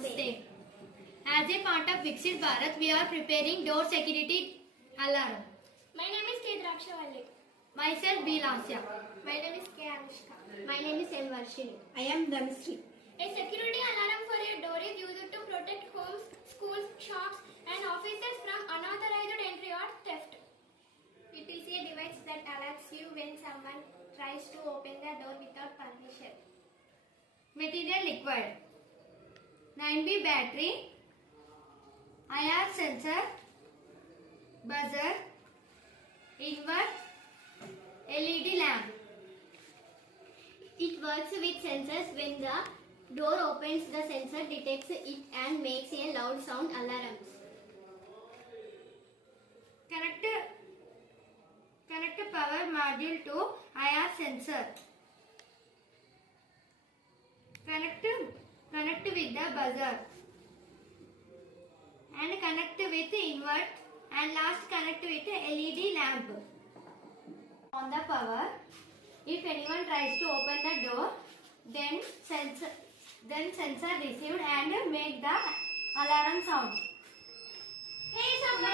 Namaste. As a part of Viksit Bharat, we are preparing door security alarm. My name is K. Drakshavalli. Myself, B. Lasya. My name is K. Anushka. My name is M. Varshini. I am Dhanasri. A security alarm for a door is used to protect homes, schools, shops, and offices from unauthorized entry or theft. It is a device that alerts you when someone tries to open the door without permission. Material required: 9B battery, IR sensor, buzzer, invert, LED lamp. It works with sensors. When the door opens, the sensor detects it and makes a loud sound alarms. Connect power module to IR sensor. Connect with the buzzer and connect with invert, and last connect with LED lamp. On the power, if anyone tries to open the door, then sensor received and make the alarm sound. Hey, someone!